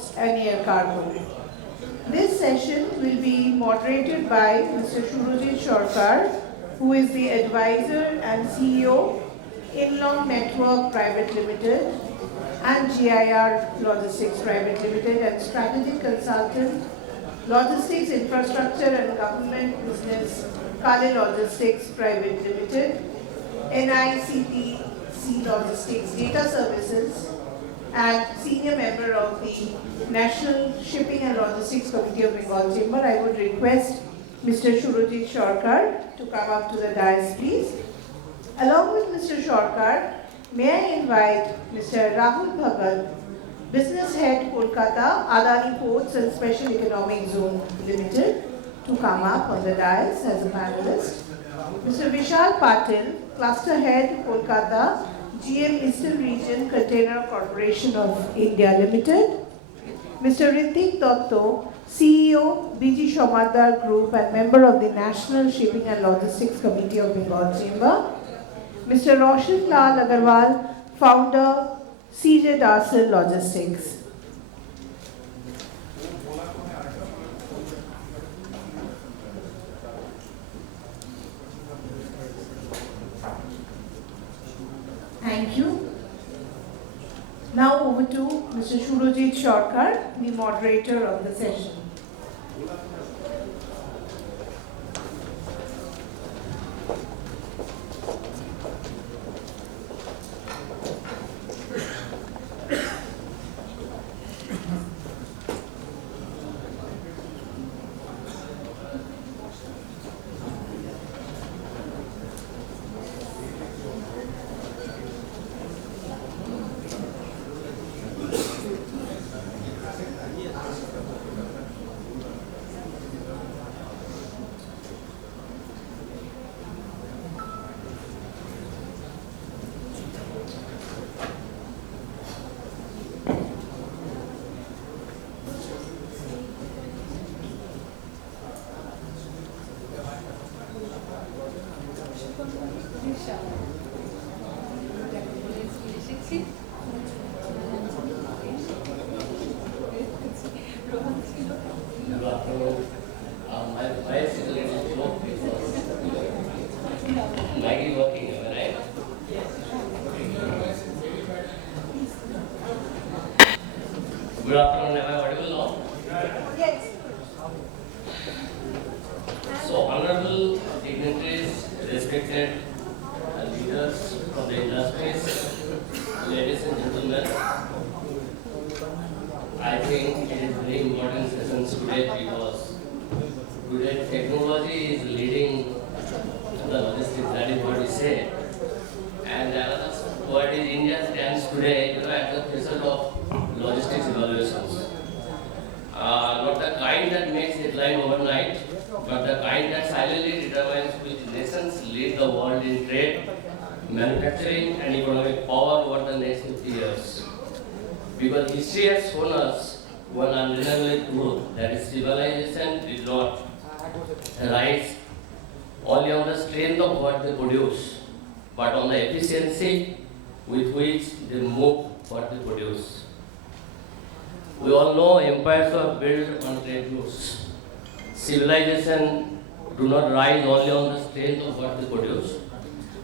ports and air cargo. This session will be moderated by Mr. Shurojit Sarkar, who is the advisor and CEO, Inlong Network Private Limited and GIR Logistics Private Limited, and strategic consultant, Logistics Infrastructure and Government Business, Kale Logistics Private Limited, NICTC Logistics Data Services, and senior member of the National Shipping and Logistics Committee of Bengal Chamber. I would request Mr. Shurojit Sarkar to come up to the dais, please. Along with Mr. Sarkar, may I invite Mr. Rahul Bhagat, Business Head, Kolkata, Adani Ports and Special Economic Zone Limited, to come up on the dais as a panelist. Mr. Vishal Patil, Cluster Head, Kolkata, GM Eastern Region Container Corporation of India Limited. Mr. Ritik Dotto, CEO, BG Shomadar Group and member of the National Shipping and Logistics Committee of Bengal Chamber. Mr. Roshan Lal Agarwal, founder, CJ Darsal Logistics. Thank you. Now over to Mr. Shurojit Sarkar, the moderator of the session. Good afternoon, am I audible now? Yes. So, honorable dignitaries, respected leaders from the industries, ladies and gentlemen, I think it is very important sessions today because today technology is leading the logistics, that is what we say. And another word is India stands today at the threshold of logistics evaluations. Not the kind that makes headline overnight, but the kind that silently determines which nations lead the world in trade, manufacturing and economic power over the next 50 years. Because history has shown us one undeniable truth, that is civilization did not rise only on the strength of what they produce, but on the efficiency with which they move what they produce. We all know empires were built on trade routes. Civilization do not rise only on the strength of what they produce,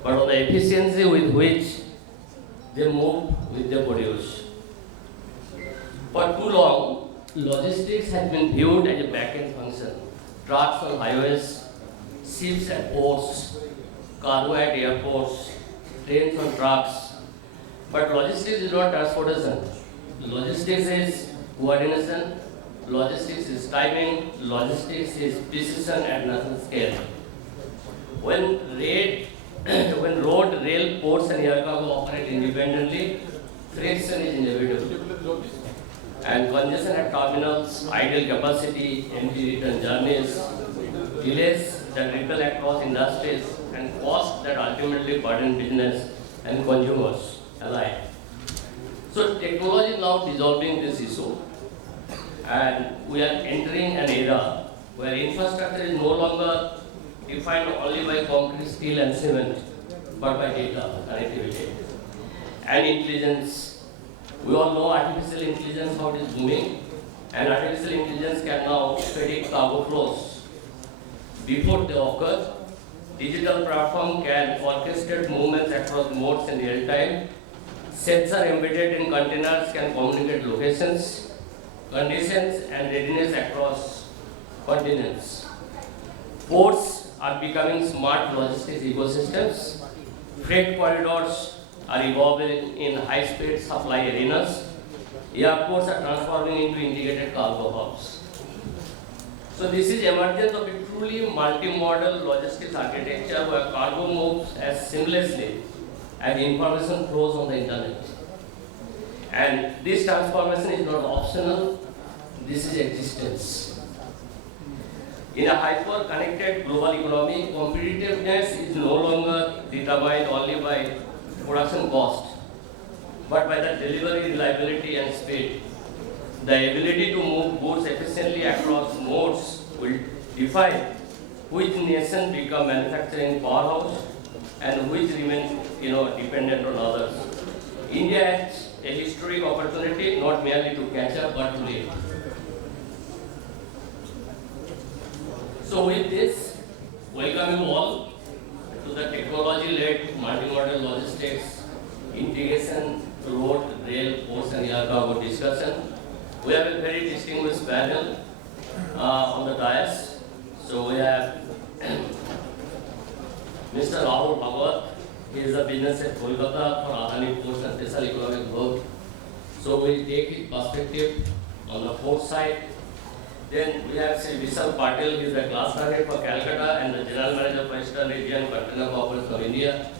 but on the efficiency with which they move with their produce. For too long, logistics has been viewed as a back-end function. Trucks on highways, ships at ports, cargo at airports, trains on trucks. But logistics is not transportation. Logistics is coordination, logistics is timing, logistics is precision at national scale. When road, rail, ports and air cargo operate independently, friction is inevitable. And congestion at terminals, idle capacity, empty return journeys, delays that ripple across industries, and costs that ultimately burden business and consumers alike. So technology is now dissolving this issue, and we are entering an era where infrastructure is no longer defined only by concrete, steel and cement, but by data, connectivity and intelligence. We all know artificial intelligence, how it is booming, and artificial intelligence can now predict cargo flows before they occur. Digital platform can orchestrate movements across modes in real time. Sensor embedded in containers can communicate locations, conditions, and readiness across continents. Ports are becoming smart logistics ecosystems. Freight corridors are evolving in high-speed supply arenas. Airports are transforming into integrated cargo hubs. So this is emergence of a truly multimodal logistics architecture where cargo moves as seamlessly as information flows on the internet. And this transformation is not optional, this is existence. In a hyper-connected global economy, competitiveness is no longer determined only by production cost, but by the delivery reliability and speed. The ability to move goods efficiently across modes will define which nation become manufacturing powerhouse and which remain dependent on others. India has a historic opportunity not merely to catch up but to lead. So with this, welcome you all to the technology-led multimodal logistics integration road, rail, ports and air cargo discussion. We have a very distinguished panel on the dais. So we have Mr. Rahul Bhagwat. He is a business at Kolkata for Adani Ports and Special Economic Growth. So we take his perspective on the port side. Then we have Sri Vishal Patil. He is the class head for Calcutta and the General Manager for Eastern Region Container Corporation of India.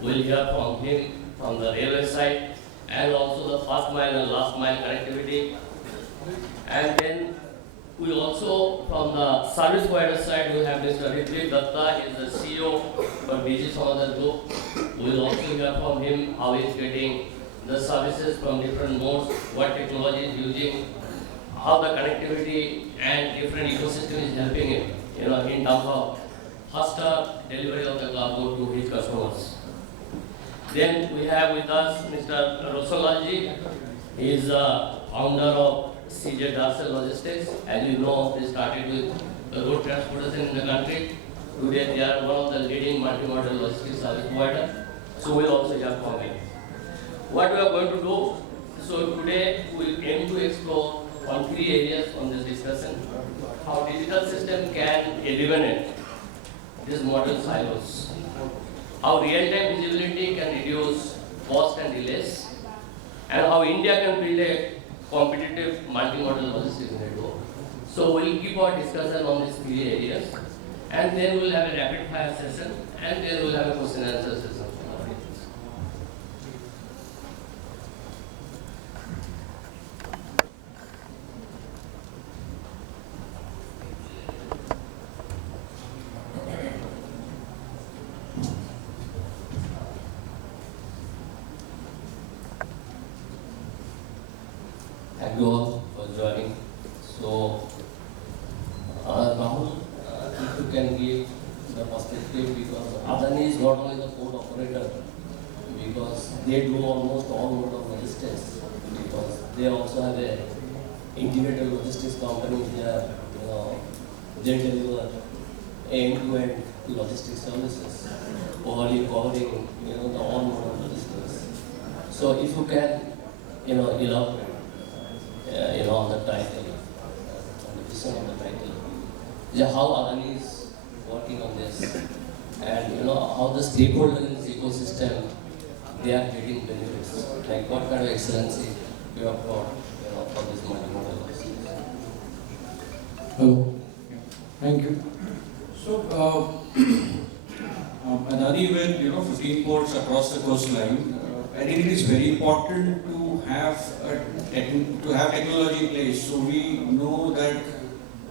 We will hear from him from the railway side and also the first mile and last mile connectivity. And then we also, from the service provider side, we have Mr. Ritwik Datta. He is the CEO for BCC&I Group. We will also hear from him how he is getting the services from different modes, what technology is using, how the connectivity and different ecosystem is helping him, in terms of faster delivery of the cargo to his customers. Then we have with us Mr. Rosolalji. He is the founder of CJ Darcel Logistics. As you know, they started with the road transportation in the country. Today they are one of the leading multimodal logistics service provider. So we'll also hear from him. What we are going to do, so today we aim to explore on 3 areas on this discussion. How digital system can eliminate these model silos. How real-time visibility can reduce cost and delays. And how India can build a competitive multimodal logistics network. So we'll keep our discussion on these 3 areas, and then we'll have a rapid fire session, and then we'll have a question and answer session. Thank you all for joining. So, Rahul, if you can give the perspective, because Adani is not only the port operator, because they do almost all mode of logistics, because they also have a integrated logistics company. They deliver end-to-end logistics services, only covering the all mode of logistics. So, if you can elaborate. On the title, on the vision of the title. How Adani is working on this, and how the stakeholders in this ecosystem, they are getting benefits. Like what kind of excellency you have brought, for this multimodal logistics. Hello. Thank you. So, Adani with 15 ports across the coastline, I think it is very important to have technology in place, so we know that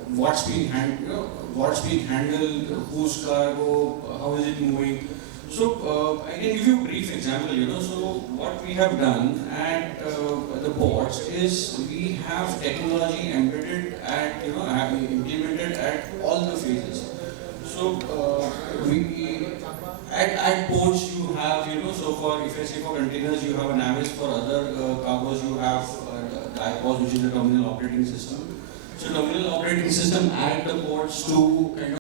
what's being handled, whose cargo, how is it moving. So I can give you a brief example. So what we have done at the ports is we have technology embedded at implemented at all the phases. So at ports you have, so for, if I say for containers, you have an average, for other cargos, you have the IPOS, which is the terminal operating system. So terminal operating system at the ports to kind of